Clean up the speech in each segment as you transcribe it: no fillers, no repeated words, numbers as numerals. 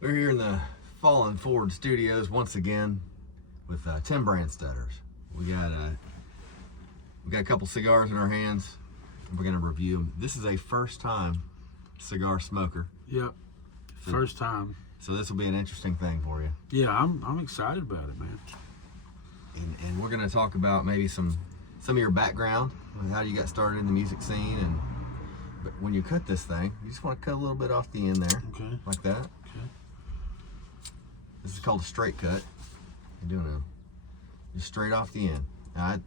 We're here in the Fallen Forward Studios once again with Tim Branstetters. We got a couple cigars in our hands. We're gonna review them. This is a first-time cigar smoker. Yep, first time. So this will be an interesting thing for you. Yeah, I'm excited about it, man. And we're gonna talk about maybe some of your background, how you got started in the music scene, but when you cut this thing, you just want to cut a little bit off the end there, Okay. like that. Okay. This is called a straight cut. You're doing just straight off the end. Now,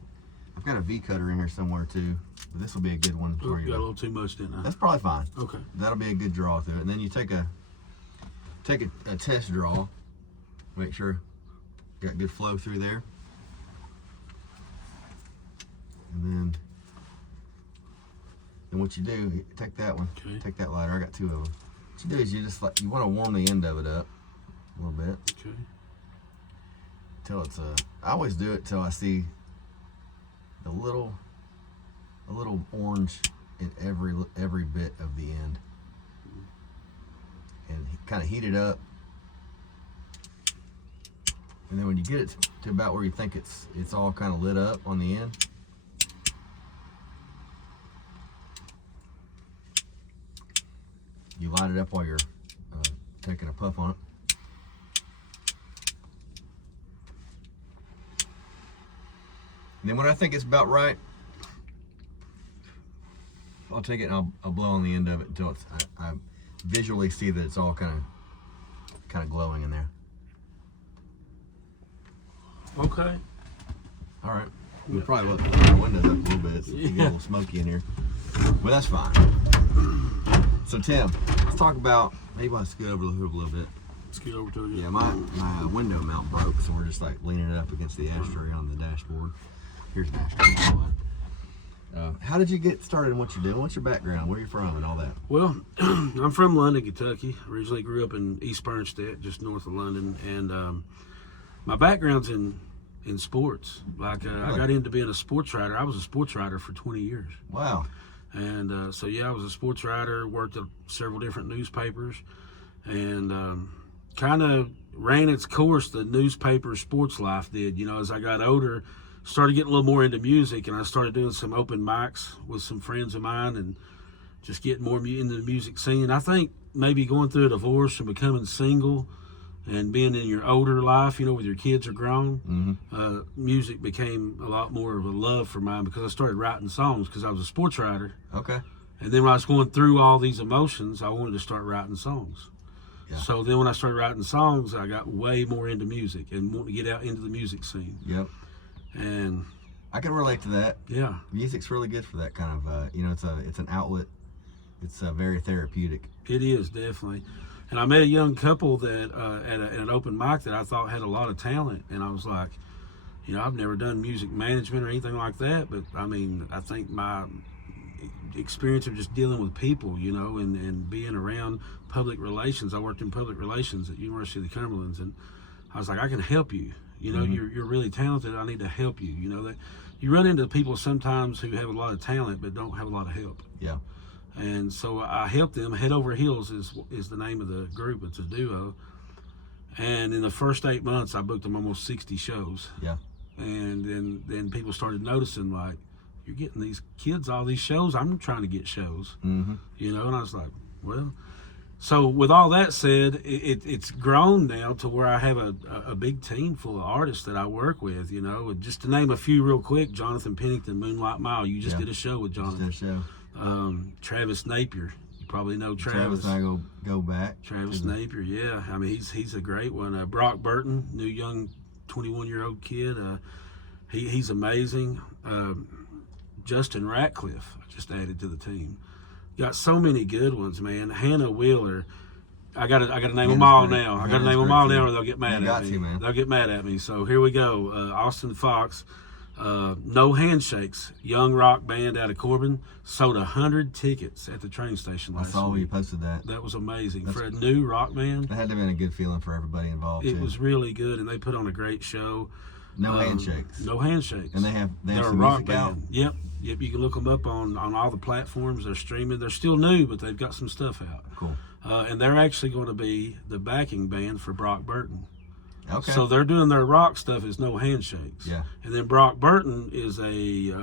I've got a V cutter in here somewhere too, but this will be a good one for you. Got a little too much, didn't I? That's probably fine. Okay. That'll be a good draw through it. And then you take a test draw, make sure you got good flow through there. And then what you do, you take that one, Okay. take that lighter. I got two of them. What you do is you want to warm the end of it up a little bit. Okay. Till it's I always do it till I see a little orange in every bit of the end, and kind of heat it up. And then when you get it to about where you think it's all kind of lit up on the end, you light it up while you're taking a puff on it. And then when I think it's about right, I'll take it and I'll blow on the end of it until I visually see that it's all kind of glowing in there. Okay. All right. We'll probably let our windows up a little bit. It's getting a little smoky in here. Well, that's fine. So Tim, let's talk about, maybe want to scoot over the hood a little bit. Scoot over to you. Yeah, my window mount broke, so we're just like leaning it up against the ashtray on the dashboard. Here's an ashtray. How did you get started in what you're doing? What's your background? Where are you from and all that? Well, I'm from London, Kentucky. Originally grew up in East Branstetter, just north of London, and my background's in sports. Like Really? I got into being a sports writer. I was a sports writer for 20 years. Wow. And so yeah, I was a sports writer, worked at several different newspapers, and kind of ran its course the newspaper sports life did. You know, as I got older, started getting a little more into music, and I started doing some open mics with some friends of mine and just getting more into the music scene. I think maybe going through a divorce and becoming single and being in your older life, you know, with your kids are grown, music became a lot more of a love for mine because I started writing songs because I was a sports writer. Okay. And then when I was going through all these emotions, I wanted to start writing songs. Yeah. So then when I started writing songs, I got way more into music and wanted to get out into the music scene. Yep. And I can relate to that. yeah, Music's really good for that kind of, it's an outlet. It's very therapeutic. it is definitely. And I met a young couple that at an open mic that I thought had a lot of talent, and I was like, you know, I've never done music management or anything like that, but I mean, I think my experience of just dealing with people, you know, and being around public relations. I worked in public relations at University of the Cumberlands, and I was like, I can help you. You know, you're really talented. I need to help you. You know, that you run into people sometimes who have a lot of talent but don't have a lot of help. Yeah. And so I helped them. Head Over Heels is the name of the group. It's a duo. And in the first 8 months, I booked them almost 60 shows. Yeah. And then people started noticing, like, you're getting these kids all these shows. I'm trying to get shows. Mm-hmm. You know, and I was like, well. So with all that said, it's grown now to where I have a big team full of artists that I work with, you know. And just to name a few real quick, Jonathan Pennington, Moonlight Mile. You just did a show with Jonathan. Just did a show. Travis Napier. You probably know Travis. Travis and I go back. Travis Napier, yeah. I mean, he's a great one. Brock Burton, new young 21-year-old kid. He's amazing. Justin Ratcliffe, I just added to the team. Got so many good ones, man. Hannah Wheeler. I gotta name them all now. I gotta name them all now, or they'll get mad at me. Man. They'll get mad at me. So here we go. Austin Fox. No Handshakes, young rock band out of Corbin, sold 100 tickets at the train station last week. I saw you posted that. That was amazing. For a new rock band. That had to have been a good feeling for everybody involved, It was really good, and they put on a great show. No handshakes. No handshakes. And they have They're some a rock music out. band. Yep. You can look them up on all the platforms. They're streaming. They're still new, but they've got some stuff out. Cool. and they're actually going to be the backing band for Brock Burton. Okay. So they're doing their rock stuff is No Handshakes. Yeah. And then Brock Burton is a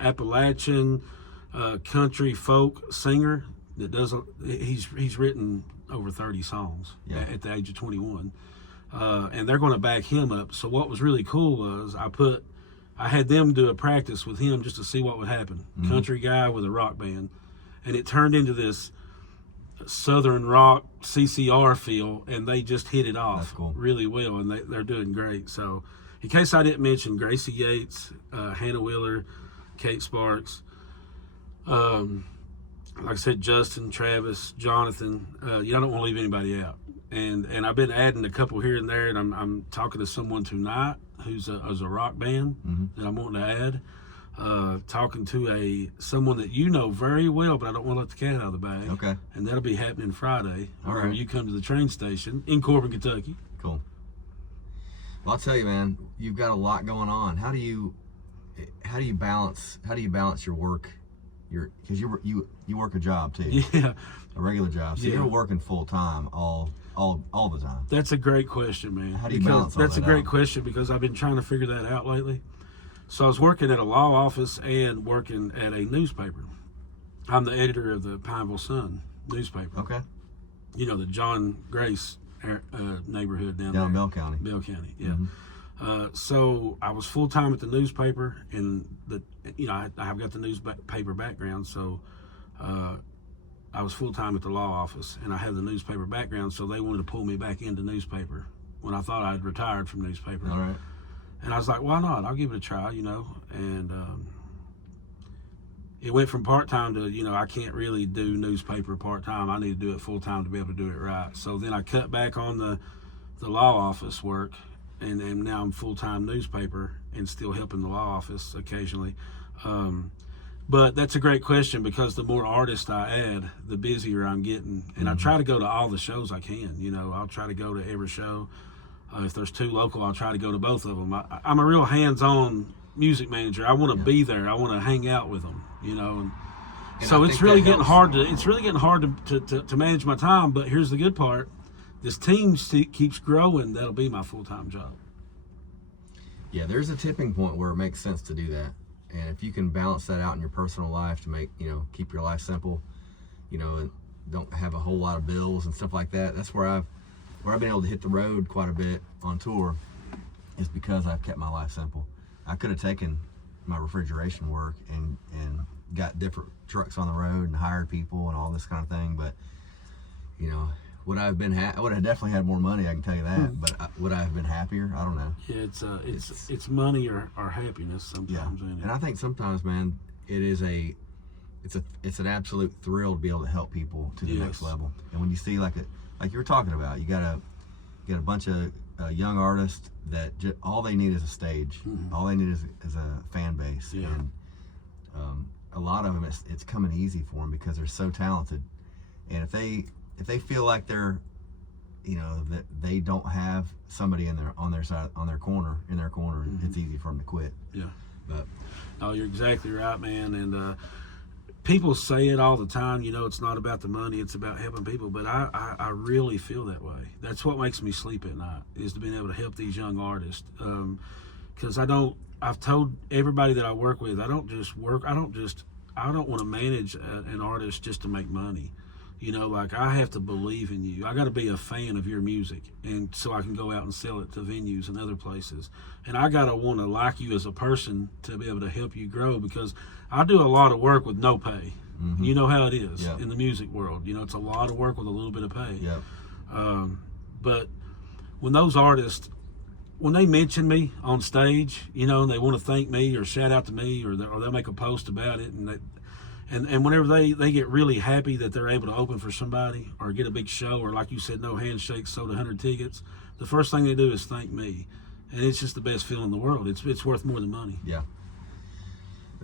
Appalachian country folk singer that doesn't. He's written over 30 songs at the age of 21, and they're going to back him up. So what was really cool was I had them do a practice with him just to see what would happen. Mm-hmm. Country guy with a rock band, and it turned into this Southern rock CCR feel, and they just hit it off really well, and they're doing great. So in case I didn't mention Gracie Yates, Hannah Wheeler, Kate Sparks, like I said, Justin, Travis, Jonathan, I don't want to leave anybody out. And I've been adding a couple here and there, and I'm talking to someone tonight who's a rock band that I'm wanting to add. Talking to someone that you know very well, but I don't want to let the cat out of the bag. Okay. And that'll be happening Friday. All right. You come to the train station in Corbin, Kentucky. Cool. Well, I'll tell you, man, you've got a lot going on. How do you balance your work? Because you work a job too. Yeah. A regular job. So you're working full time all the time. That's a great question, man. How do you balance all that? That's a great question because I've been trying to figure that out lately. So I was working at a law office and working at a newspaper. I'm the editor of the Pineville Sun newspaper. Okay. You know, the John Grace neighborhood down there. Bell County. Bell County, yeah. So I was full time at the newspaper, and I've got the newspaper background, so I was full time at the law office, and I had the newspaper background, so they wanted to pull me back into newspaper when I thought I had retired from newspaper. All right. And I was like, why not? I'll give it a try, And it went from part-time to, I can't really do newspaper part-time. I need to do it full-time to be able to do it right. So then I cut back on the law office work, and now I'm full-time newspaper and still helping the law office occasionally. But that's a great question because the more artists I add, the busier I'm getting. And I try to go to all the shows I can. I'll try to go to every show. If there's two local, I'll try to go to both of them. I'm a real hands-on music manager. I want to be there. I want to hang out with them, And so it's really getting hard to manage my time. But here's the good part: this team keeps growing. That'll be my full-time job. Yeah, there's a tipping point where it makes sense to do that, and if you can balance that out in your personal life to make keep your life simple, and don't have a whole lot of bills and stuff like that. That's where I've been able to hit the road quite a bit on tour, is because I've kept my life simple. I could have taken my refrigeration work and got different trucks on the road and hired people and all this kind of thing, but would I have been I would have definitely had more money, I can tell you that, but would I have been happier? I don't know. Yeah, it's money or happiness sometimes. Yeah. And I think sometimes, man, it's an absolute thrill to be able to help people to the next level. And when you see like you were talking about, you got a bunch of young artists that all they need is a stage. All they need is a fan base. Yeah. And a lot of them, it's coming easy for them because they're so talented. And if they feel like they're, that they don't have somebody in their corner, it's easy for them to quit. Yeah. But no, you're exactly right, man. And people say it all the time, it's not about the money, it's about helping people, but I really feel that way. That's what makes me sleep at night, is to being able to help these young artists. Because I've told everybody that I work with, I don't want to manage an artist just to make money. I have to believe in you. I got to be a fan of your music, and so I can go out and sell it to venues and other places. And I got to want to like you as a person to be able to help you grow, because I do a lot of work with no pay. You know how it is in the music world. It's a lot of work with a little bit of pay. Yeah. But when those artists, when they mention me on stage, and they want to thank me or shout out to me, or they'll make a post about it, and whenever they get really happy that they're able to open for somebody or get a big show, or like you said, No Handshakes, sold 100 tickets, the first thing they do is thank me. And it's just the best feeling in the world. It's worth more than money. Yeah.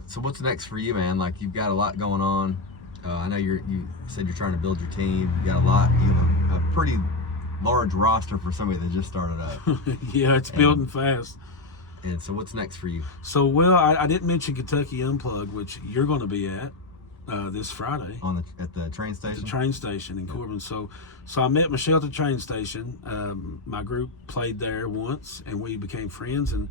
So what's next for you, man? Like, you've got a lot going on. I know you said you're trying to build your team. You got you have a pretty large roster for somebody that just started up. Yeah, it's building fast. And so what's next for you? So, well, I didn't mention Kentucky Unplugged, which you're going to be at. this Friday at the train station. The train station in Corbin. So I met Michelle at the train station. My group played there once, and we became friends. And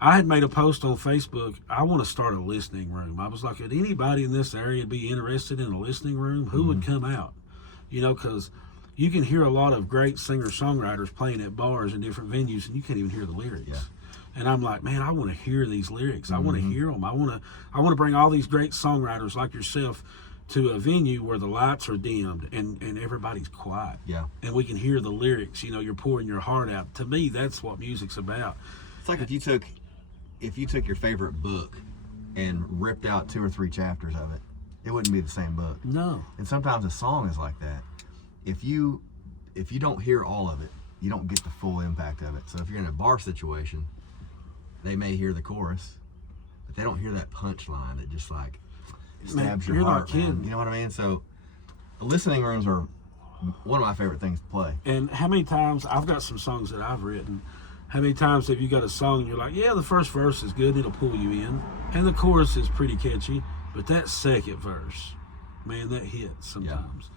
I had made a post on Facebook. I want to start a listening room. I was like, would anybody in this area be interested in a listening room? Who would come out? You know, because you can hear a lot of great singer-songwriters playing at bars and different venues, and you can't even hear the lyrics. Yeah. And I'm like, man, I want to hear these lyrics. I want to hear them. I want to bring all these great songwriters like yourself to a venue where the lights are dimmed and everybody's quiet. Yeah. And we can hear the lyrics. You know, you're pouring your heart out. To me, that's what music's about. It's like if you took your favorite book and ripped out 2 or 3 chapters of it, it wouldn't be the same book. No. And sometimes a song is like that. If you don't hear all of it, you don't get the full impact of it. So if you're in a bar situation, they may hear the chorus, but they don't hear that punchline that just like stabs your heart. You're not kidding. You know what I mean? So listening rooms are one of my favorite things to play. And how many times, I've got some songs that I've written, how many times have you got a song and you're like, yeah, the first verse is good, it'll pull you in, and the chorus is pretty catchy, but that second verse, man, that hits sometimes.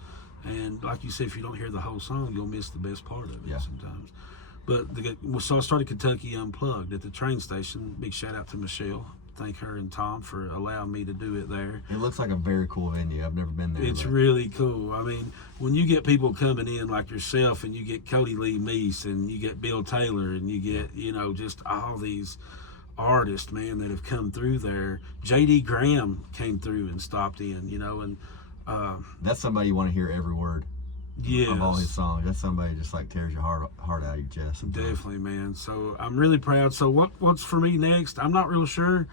Yeah. And like you said, if you don't hear the whole song, you'll miss the best part of it sometimes. But so I started Kentucky Unplugged at the train station. Big shout out to Michelle. Thank her and Tom for allowing me to do it there. It looks like a very cool venue. I've never been there. It's really cool. I mean, when you get people coming in like yourself, and you get Cody Lee Meese, and you get Bill Taylor, and you get, you know, just all these artists, man, that have come through there. J.D. Graham came through and stopped in, you know, and that's somebody you want to hear every word. Yes. Of all his songs. That's somebody just like tears your heart out of your chest sometimes. Definitely, man. So I'm really proud. So what's for me next? I'm not real sure.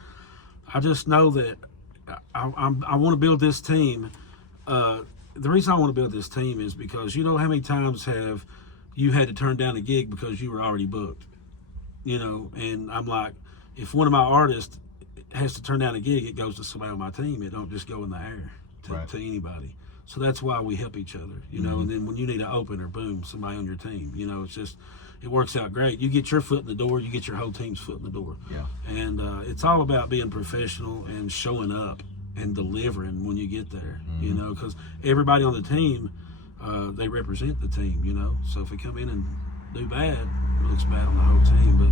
I just know that I want to build this team. The reason I want to build this team is because, you know, how many times have you had to turn down a gig because you were already booked? You know, and I'm like, if one of my artists has to turn down a gig, it goes to somebody on my team. It don't just go in the air to anybody. So that's why we help each other, you know. And then when you need an opener, boom, somebody on your team. You know, it's just, it works out great. You get your foot in the door, you get your whole team's foot in the door. Yeah. And it's all about being professional and showing up and delivering when you get there, you know, because everybody on the team, they represent the team, you know. So if we come in and do bad, it looks bad on the whole team. But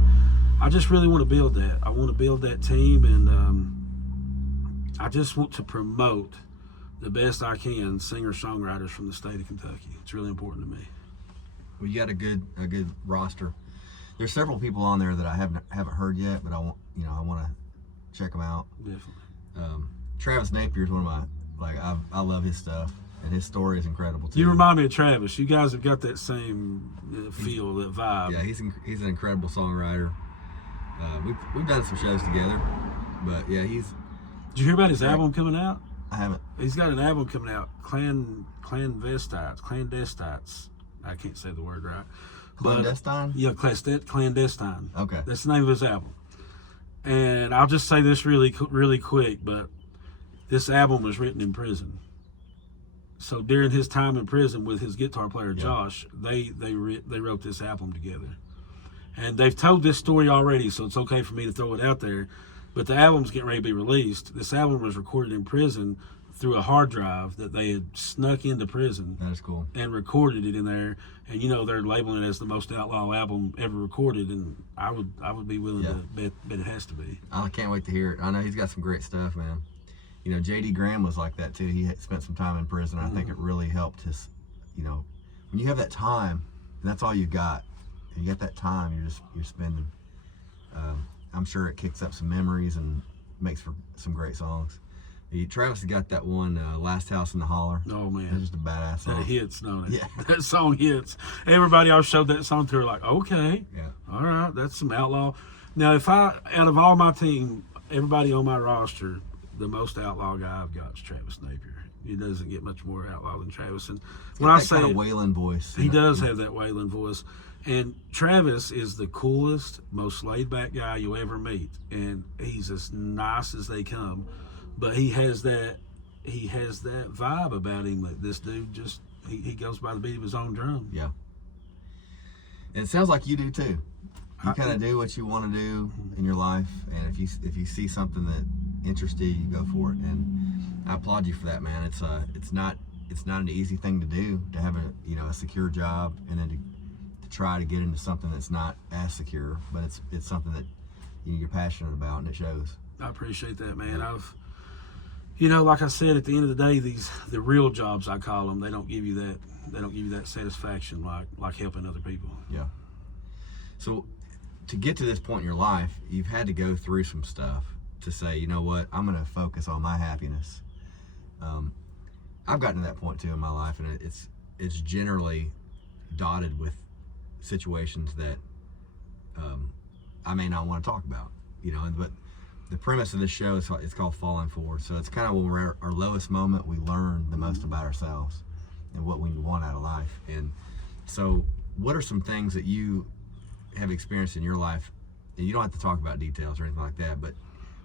I just really want to build that. I want to build that team, and I just want to promote the best I can singer-songwriters from the state of Kentucky. It's really important to me. Well, you got a good roster. There's several people on there that I haven't heard yet, but I want to check them out. Definitely. Travis Napier's one of my, like, I love his stuff, and his story is incredible too. You remind me of Travis. You guys have got that same feel, that vibe. Yeah, he's an incredible songwriter. We've done some shows together, but yeah, Did you hear about his album coming out? I haven't. He's got an album coming out, Clandestites. I can't say the word right. Clandestine? Yeah, Clandestine. Okay. That's the name of his album. And I'll just say this really quick, but this album was written in prison. So during his time in prison with his guitar player Josh, they wrote this album together. And they've told this story already, so it's okay for me to throw it out there. But the album's getting ready to be released. This album was recorded in prison through a hard drive that they had snuck into prison. That is cool. And recorded it in there. And, you know, they're labeling it as the most outlaw album ever recorded. And I would be willing to bet it has to be. I can't wait to hear it. I know he's got some great stuff, man. You know, J.D. Graham was like that too. He had spent some time in prison. I think it really helped his, you know, when you have that time, and that's all you got. And you got that time, you're spending. I'm sure it kicks up some memories and makes for some great songs. Travis has got that one, Last House in the Holler. Oh, man. That's just a badass song. That hits, don't it? Yeah. That song hits. Everybody else showed that song to her like, okay. Yeah. All right, that's some outlaw. Now, out of all my team, everybody on my roster, the most outlaw guy I've got is Travis Napier. He doesn't get much more outlaw than Travis. And when I say kind of wailing voice, he does have that wailing voice. And Travis is the coolest, most laid-back guy you'll ever meet, and he's as nice as they come. But he has that vibe about him that this dude just he goes by the beat of his own drum. Yeah. And it sounds like you do too. You kind of do what you want to do in your life, and if you see something that interests you, you go for it. And I applaud you for that, man. It's not an easy thing to do, to have a secure job and then to try to get into something that's not as secure, but it's something that you're passionate about, and it shows. I appreciate that, man. Like I said, at the end of the day, the real jobs, I call them, they don't give you that satisfaction like helping other people. Yeah. So to get to this point in your life, you've had to go through some stuff to say, you know what, I'm going to focus on my happiness. I've gotten to that point too in my life, and it's generally dotted with situations that I may not want to talk about, but the premise of this show is it's called Falling Forward. So it's kind of when we're at our lowest moment, we learn the most about ourselves and what we want out of life. And so what are some things that you have experienced in your life, and you don't have to talk about details or anything like that, but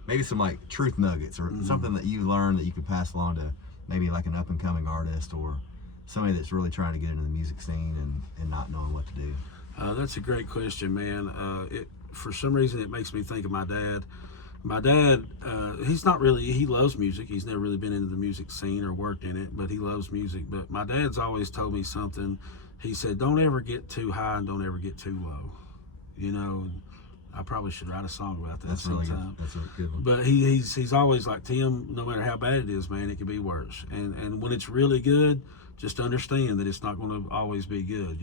maybe some like truth nuggets or something that you learned that you could pass along to maybe like an up and coming artist or somebody that's really trying to get into the music scene and not knowing what to do? That's a great question, man. For some reason, it makes me think of my dad. My dad, he loves music. He's never really been into the music scene or worked in it, but he loves music. But my dad's always told me something. He said, don't ever get too high and don't ever get too low. I probably should write a song about that. That's sometime. Really good. That's a good one. But he's always like, Tim, no matter how bad it is, man, it can be worse. And when it's really good, just understand that it's not going to always be good.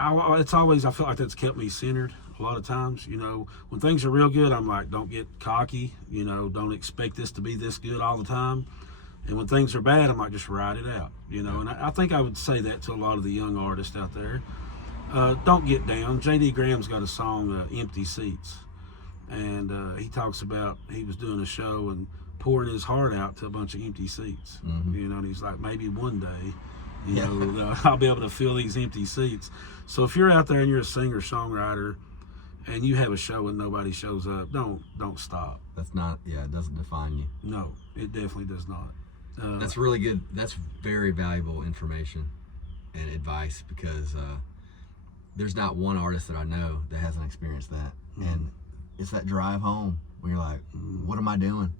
It's always, I feel like that's kept me centered a lot of times. When things are real good, I'm like, don't get cocky, don't expect this to be this good all the time. And when things are bad, I'm like, just ride it out, and I think I would say that to a lot of the young artists out there. Don't get down. J.D. Graham's got a song, Empty Seats, and he talks about he was doing a show and pouring his heart out to a bunch of empty seats, and he's like, maybe one day, I'll be able to fill these empty seats. So if you're out there and you're a singer, songwriter, and you have a show and nobody shows up, don't stop. That's not, it doesn't define you. No, it definitely does not. That's really good. That's very valuable information and advice, because there's not one artist that I know that hasn't experienced that. And it's that drive home where you're like, what am I doing?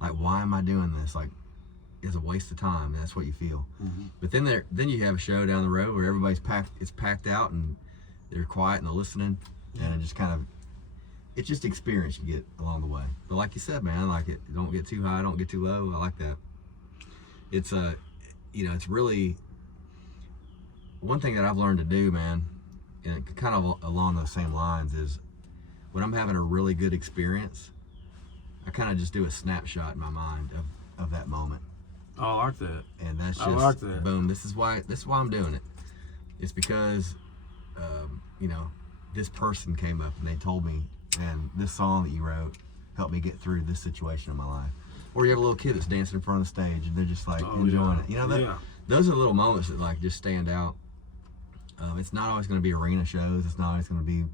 Like, why am I doing this? Like, it's a waste of time, and that's what you feel. But then you have a show down the road where everybody's packed out and they're quiet and they're listening, and it's just experience you get along the way. But like you said, man, like, don't get too high, don't get too low. I like that. It's it's really one thing that I've learned to do, man, and kind of along those same lines, is when I'm having a really good experience, I kind of just do a snapshot in my mind of that moment. Oh, I like that. And that's just, I like that. Boom, this is why I'm doing it. It's because, this person came up and they told me, and this song that you wrote helped me get through this situation in my life. Or you have a little kid that's dancing in front of the stage and they're just like enjoying it. Those are the little moments that like just stand out. It's not always going to be arena shows. It's not always going to be,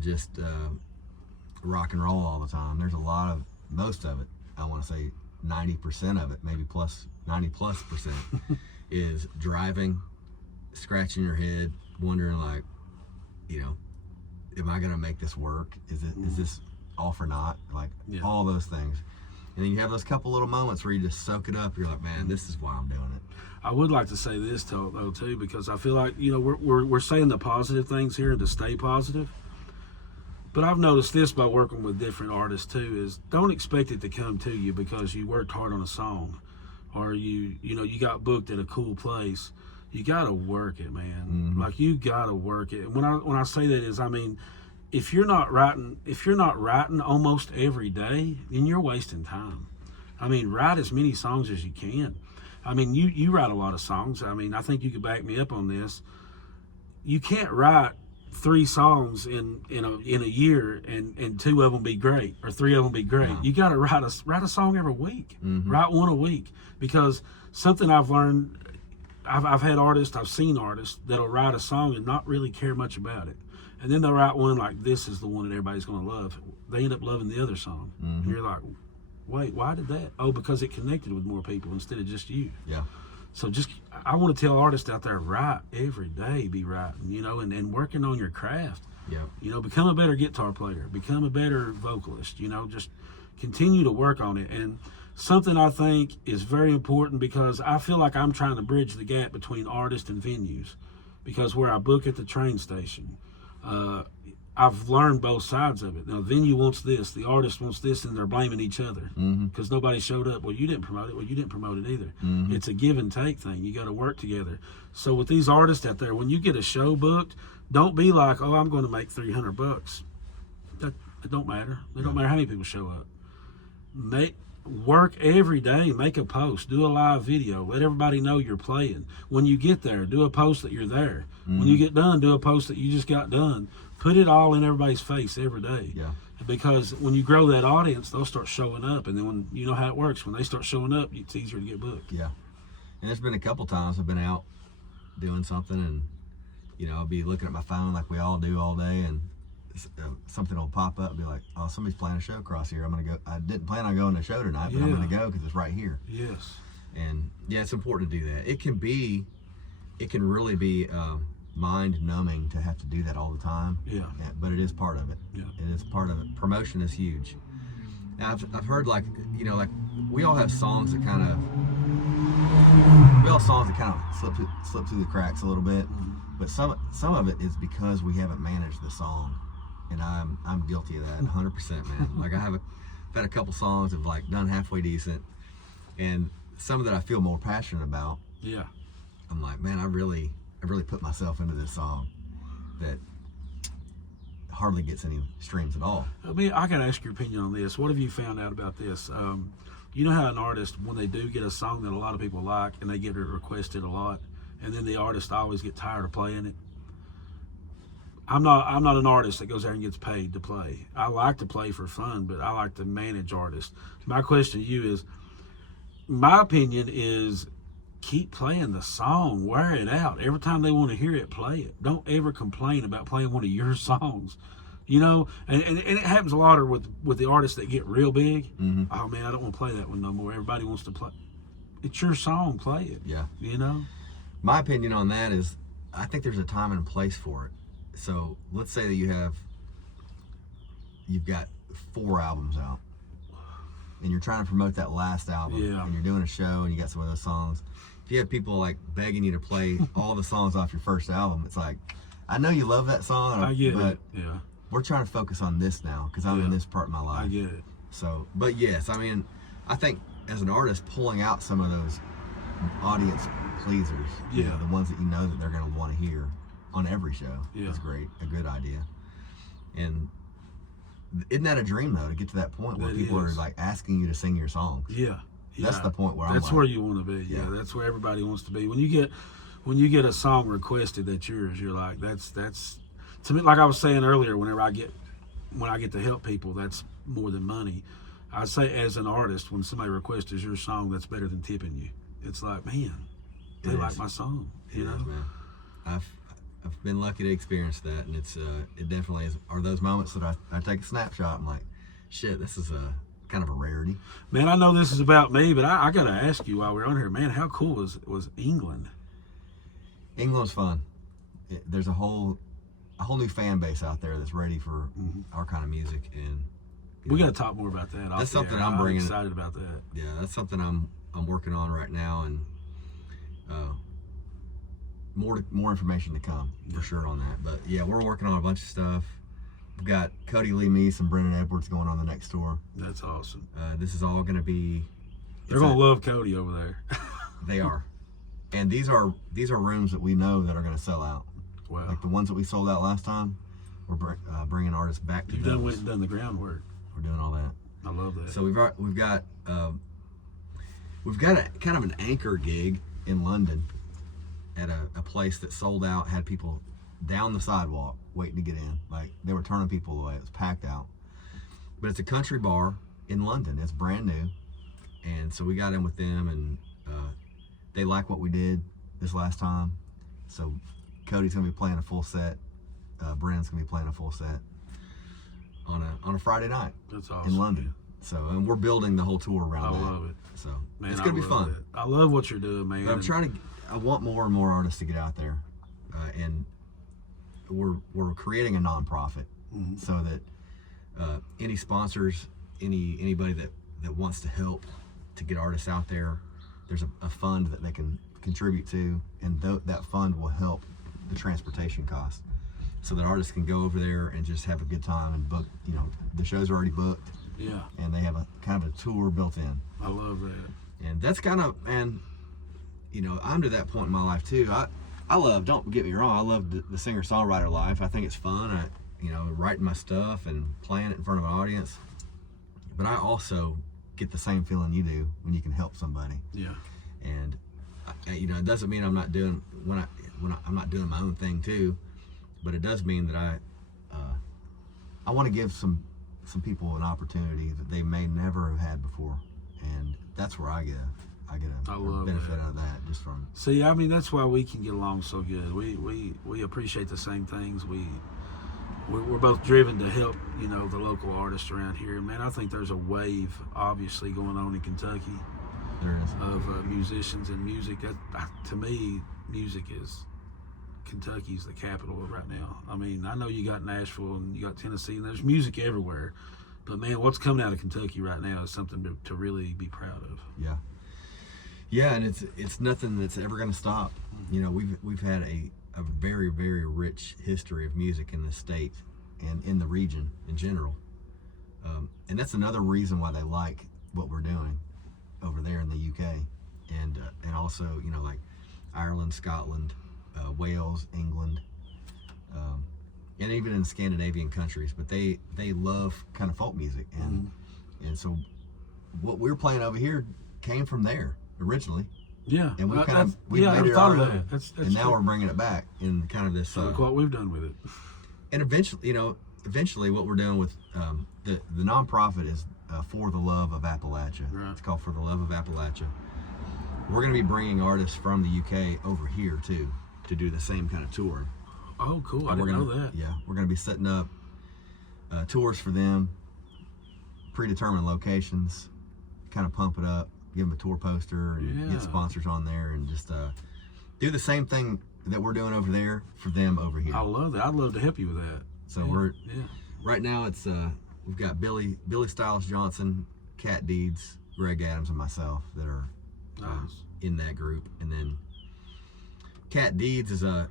just rock and roll all the time. There's most of it, I want to say 90% of it, maybe 90+% is driving, scratching your head, wondering like, am I going to make this work? Is this off or not? Like all those things. And then you have those couple little moments where you just soak it up. You're like, man, this is why I'm doing it. I would like to say this though too, because I feel like we're saying the positive things here and to stay positive. But I've noticed this by working with different artists too, is don't expect it to come to you because you worked hard on a song, or you got booked at a cool place. You gotta work it, man. Like, you gotta work it. And when I say that is, I mean, if you're not writing almost every day, then you're wasting time. I mean, write as many songs as you can. I mean, you write a lot of songs. I mean, I think you could back me up on this. You can't write 3 songs in a year and 2 of them be great, or 3 of them be great. You got to write a song every week. Write one a week, because something I've learned, I've seen artists that'll write a song and not really care much about it, and then they'll write one like, this is the one that everybody's going to love. They end up loving the other song, and you're like, wait, why did that? Oh, because it connected with more people instead of just you. Yeah. So I want to tell artists out there, write every day, be writing, and working on your craft. Yeah. Become a better guitar player, become a better vocalist, just continue to work on it. And something I think is very important, because I feel like I'm trying to bridge the gap between artists and venues, because where I book at the train station, I've learned both sides of it. Now, the venue wants this, the artist wants this, and they're blaming each other because nobody showed up. Well, you didn't promote it. Well, you didn't promote it either. It's a give and take thing. You got to work together. So with these artists out there, when you get a show booked, don't be like, oh, I'm going to make $300. It don't matter. It don't matter how many people show up. Work every day. Make a post. Do a live video. Let everybody know you're playing. When you get there, do a post that you're there. When you get done, do a post that you just got done. Put it all in everybody's face every day. Yeah. Because when you grow that audience, they'll start showing up. And then when you know how it works, when they start showing up, it's easier to get booked. Yeah. And there's been a couple times I've been out doing something, and I'll be looking at my phone like we all do all day, and something will pop up and be like, oh, somebody's playing a show across here. I'm gonna go. I didn't plan on going to the show tonight, but I'm gonna go because it's right here. Yes. And yeah, it's important to do that. It can really be mind numbing to have to do that all the time. Yeah. But it is part of it. Yeah. It is part of it. Promotion is huge. Now, I've heard like we all have songs that kind of slip through the cracks a little bit. But some of it is because we haven't managed the song, and I'm guilty of that 100%, man. Like I've had a couple songs that have like done halfway decent, and some that I feel more passionate about. Yeah. I'm like, man, I really put myself into this song that hardly gets any streams at all. I mean, I can ask your opinion on this. What have you found out about this? You know how an artist, when they do get a song that a lot of people like and they get it requested a lot, and then the artist always get tired of playing it? I'm not an artist that goes there and gets paid to play. I like to play for fun, but I like to manage artists. My question to you is, my opinion is, keep playing the song, wear it out. Every time they want to hear it, play it. Don't ever complain about playing one of your songs. And it happens a lot with the artists that get real big. Oh man, I don't want to play that one no more. Everybody wants to play. It's your song, play it. Yeah. My My opinion on that is, I think there's a time and a place for it. So let's say that you've got 4 albums out, and you're trying to promote that last album, and you're doing a show, and you got some of those songs. If you have people like begging you to play all the songs off your first album, it's like, I know you love that song, but we're trying to focus on this now because I'm in this part of my life. I get it. So, but yes, I mean, I think as an artist, pulling out some of those audience pleasers, the ones that that they're going to want to hear on every show is great, a good idea. And isn't that a dream though, to get to that point where people are like asking you to sing your songs? Yeah. That's the point where that's where you want to be. Yeah, that's where everybody wants to be. When you get a song requested that's yours, you're like, that's to me, like I was saying earlier, when I get to help people, that's more than money. I say, as an artist, when somebody requests your song, that's better than tipping you. It's like, man, they like my song. It is, man. I've been lucky to experience that, and it definitely are those moments that I take a snapshot. I'm like, shit, this is kind of a rarity. Man, I know this is about me, but I gotta ask you while we're on here, man, how cool was England? England's fun. There's a whole new fan base out there that's ready for our kind of music, and we got to talk more about that. That's something I'm bringing. I'm excited about that. Yeah, that's something I'm working on right now, and more information to come for sure on that. But yeah, we're working on a bunch of stuff. We've got Cody Lee Meese and Brendan Edwards going on the next tour. That's awesome. This is all going to be. They're going to love Cody over there. They are, and these are rooms that we know that are going to sell out. Wow. Like the ones that we sold out last time, we're bringing artists back to. You've done the groundwork. We're doing all that. I love that. So we've got a kind of an anchor gig in London at a place that sold out, had people down the sidewalk waiting to get in. Like, they were turning people away. It was packed out. But it's a country bar in London. It's brand new. And so we got in with them, and they like what we did this last time. So Cody's gonna be playing a full set. Brandon's gonna be playing a full set on a Friday night. That's awesome, in London. Man. So, and we're building the whole tour around that. I love it. So man, it's gonna be fun. It. I love what you're doing, man. But I want more and more artists to get out there, and we're creating a nonprofit so that any sponsors, anybody that wants to help to get artists out there. There's a fund that they can contribute to, and that fund will help the transportation cost, so that artists can go over there and just have a good time and book. You know, the show's already booked. Yeah. And they have a kind of a tour built in. I love that. And that's kind of, and you know, I'm to that point in my life too. I love, don't get me wrong, I love the singer-songwriter life. I think it's fun. You know, writing my stuff and playing it in front of an audience. But I also get the same feeling you do when you can help somebody. Yeah. And you know, it doesn't mean I'm not doing I'm not doing my own thing too, but it does mean that I want to give some people an opportunity that they may never have had before, and that's where I get a benefit out of that, just from. See, I mean, that's why we can get along so good. We appreciate the same things. We're both driven to help, you know, the local artists around here. Man, I think there's a wave obviously going on in Kentucky. There is. Of musicians and music. To me, music is Kentucky's the capital of right now. I mean, I know you got Nashville and you got Tennessee, and there's music everywhere. But man, what's coming out of Kentucky right now is something to really be proud of. Yeah. Yeah, and it's nothing that's ever going to stop. You know, we've had a very, very rich history of music in the state and in the region in general. And that's another reason why they like what we're doing over there in the UK, and also, you know, like Ireland, Scotland, Wales, England, and even in Scandinavian countries. But they love kind of folk music, and so what we're playing over here came from there originally. Yeah, and we made it our own, and now true. we're bringing it back in kind of this. Look what we've done with it. And eventually, what we're doing with the nonprofit is For the Love of Appalachia. Right. It's called For the Love of Appalachia. We're going to be bringing artists from the UK over here too to do the same kind of tour. Oh, cool! I didn't know that. Yeah, we're going to be setting up tours for them, predetermined locations, kind of pump it up, give them a tour poster, and get sponsors on there, and just do the same thing that we're doing over there for them over here. I love that. I'd love to help you with that. So right now it's we've got Billy Styles Johnson, Cat Deeds, Greg Adams, and myself that are in that group. And then Cat Deeds is a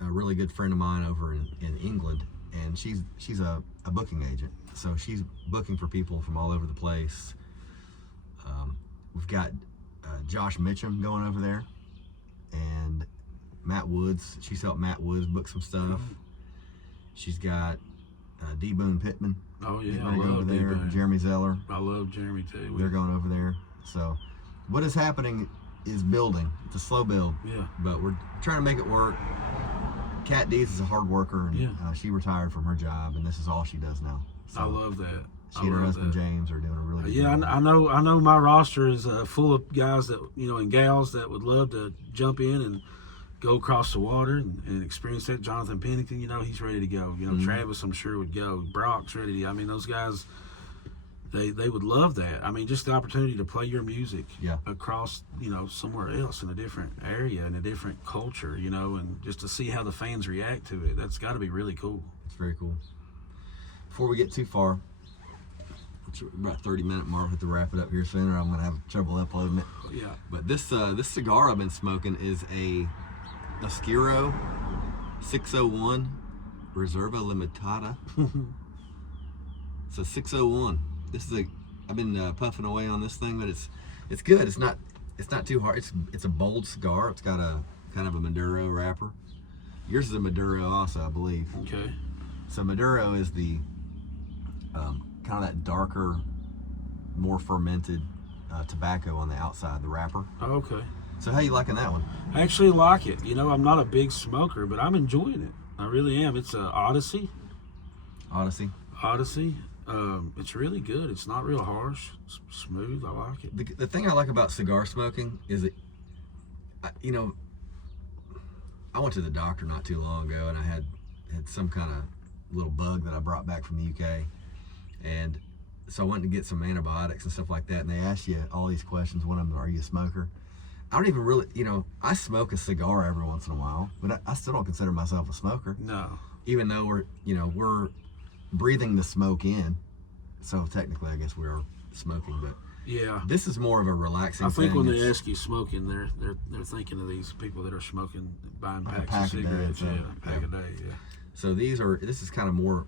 really good friend of mine over in England, and she's a booking agent. So she's booking for people from all over the place. We've got Josh Mitchum going over there, and Matt Woods. She's helped Matt Woods book some stuff. She's got D. Boone Pittman. Oh yeah, I love there. Jeremy Zeller. I love Jeremy too. They're going over there. So what is happening is building. It's a slow build. Yeah. But we're trying to make it work. Kat Dees is a hard worker, and she retired from her job, and this is all she does now. So I love that. She and her husband James are doing a really good job. I know my roster is full of guys that, you know, and gals that would love to jump in and go across the water and experience that. Jonathan Pennington, you know, he's ready to go. You know, Travis, I'm sure, would go. Brock's ready to. I mean, those guys, they would love that. I mean, just the opportunity to play your music across, you know, somewhere else in a different area, in a different culture, you know, and just to see how the fans react to it. That's got to be really cool. It's very cool. Before we get too far, it's about 30-minute mark. We have to wrap it up here soon, or I'm going to have trouble uploading it. Yeah. But this cigar I've been smoking is a Oscuro 601 Reserva Limitada. It's a 601. I've been puffing away on this thing, but it's good. It's not too hard. It's a bold cigar. It's got a kind of a Maduro wrapper. Yours is a Maduro also, I believe. Okay. So Maduro is the kind of that darker, more fermented tobacco on the outside, the wrapper. Oh, okay. So how you liking that one? I actually like it. You know, I'm not a big smoker, but I'm enjoying it. I really am. It's a Odyssey. It's really good. It's not real harsh. It's smooth. I like it. The thing I like about cigar smoking is that, you know, I went to the doctor not too long ago, and I had some kind of little bug that I brought back from the UK, and so I went to get some antibiotics and stuff like that, and they ask you all these questions. One of them, are you a smoker? I don't even really, you know, I smoke a cigar every once in a while, but I still don't consider myself a smoker. No. Even though we're breathing the smoke in, so technically I guess we are smoking, but Yeah. This is more of a relaxing I think thing. when they ask you smoking, they're thinking of these people that are smoking, buying Like a packs pack of a day, cigarettes. so, Yeah, pack a day. Yeah. So this is kind of more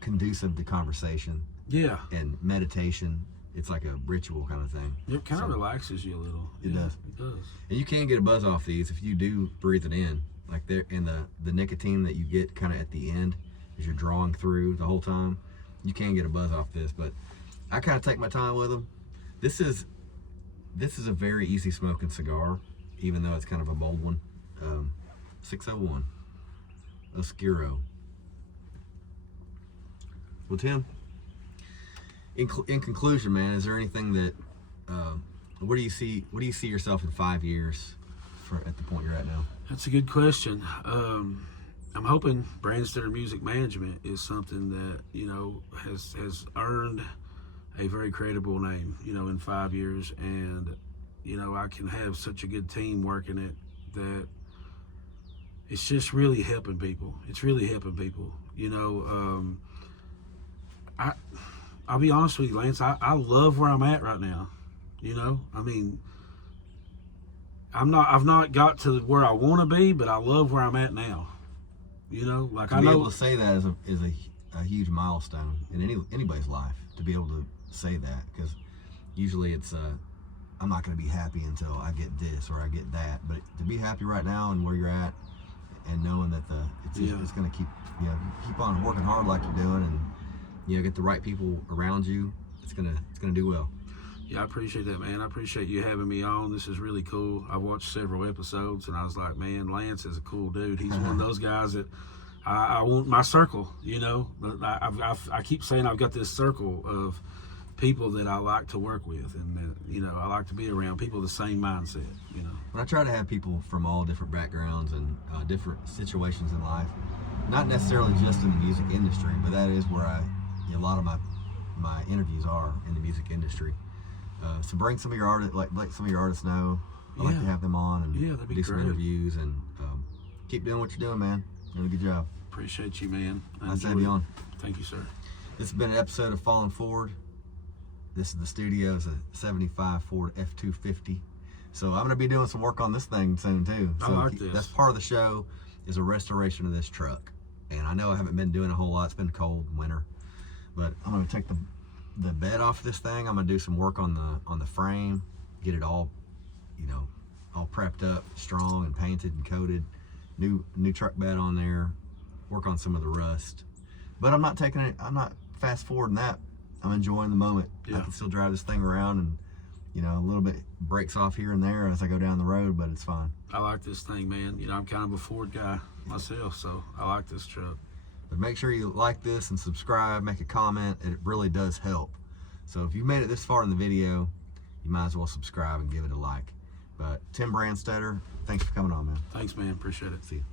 conducive to conversation Yeah. and meditation. It's like a ritual kind of thing. It kind of So, relaxes you a little. It does. It does. And you can get a buzz off these if you do breathe it in. Like there, and the nicotine that you get kind of at the end as you're drawing through the whole time, you can get a buzz off this. But I kind of take my time with them. This is a very easy smoking cigar, even though it's kind of a bold one. 601 Oscuro. Well, Tim, in conclusion, man, is there anything that where do you see yourself in 5 years at the point you're at now? That's a good question. I'm hoping Branstetter Music Management is something that, you know, has earned a very creditable name, you know, in 5 years, and, you know, I can have such a good team working it that it's just really helping people. It's really helping people, you know. I'll be honest with you, Lance, I love where I'm at right now, you know. I mean, I've not got to where I want to be, but I love where I'm at now. You know, like to I be know able to say that is a huge milestone in anybody's life, to be able to say that, because usually it's I'm not going to be happy until I get this or I get that, but to be happy right now and where you're at, and knowing that it's going to keep on working hard like you're doing, and get the right people around you, it's gonna do well. Yeah, I appreciate that, man. I appreciate you having me on. This is really cool. I watched several episodes, and I was like, man, Lance is a cool dude. He's one of those guys that I want my circle, you know. I keep saying I've got this circle of people that I like to work with, and, you know, I like to be around people with the same mindset, you know. But I try to have people from all different backgrounds and different situations in life, not necessarily just in the music industry, but that is where a lot of my interviews are in the music industry. So bring some of your artists, like some of your artists know. I like to have them on and that'd be do some great. interviews, and keep doing what you're doing, man. Doing a good job. Appreciate you, man. Nice to have you on. Thank you, sir. This has been an episode of Falling Forward. This is the studio. It's a 75 Ford F-250. So I'm going to be doing some work on this thing soon too. So I like this. That's part of the show, is a restoration of this truck. And I know I haven't been doing a whole lot. It's been cold winter. But I'm going to take the bed off this thing. I'm going to do some work on the frame, get it all, all prepped up, strong and painted and coated. New truck bed on there. Work on some of the rust. But I'm not fast forwarding that. I'm enjoying the moment. Yeah. I can still drive this thing around, and a little bit breaks off here and there as I go down the road, but it's fine. I like this thing, man. You know, I'm kind of a Ford guy myself, so I like this truck. But make sure you like this and subscribe, make a comment. It really does help. So if you made it this far in the video, you might as well subscribe and give it a like. But Tim Branstetter, thanks for coming on, man. Thanks, man. Appreciate it. See you.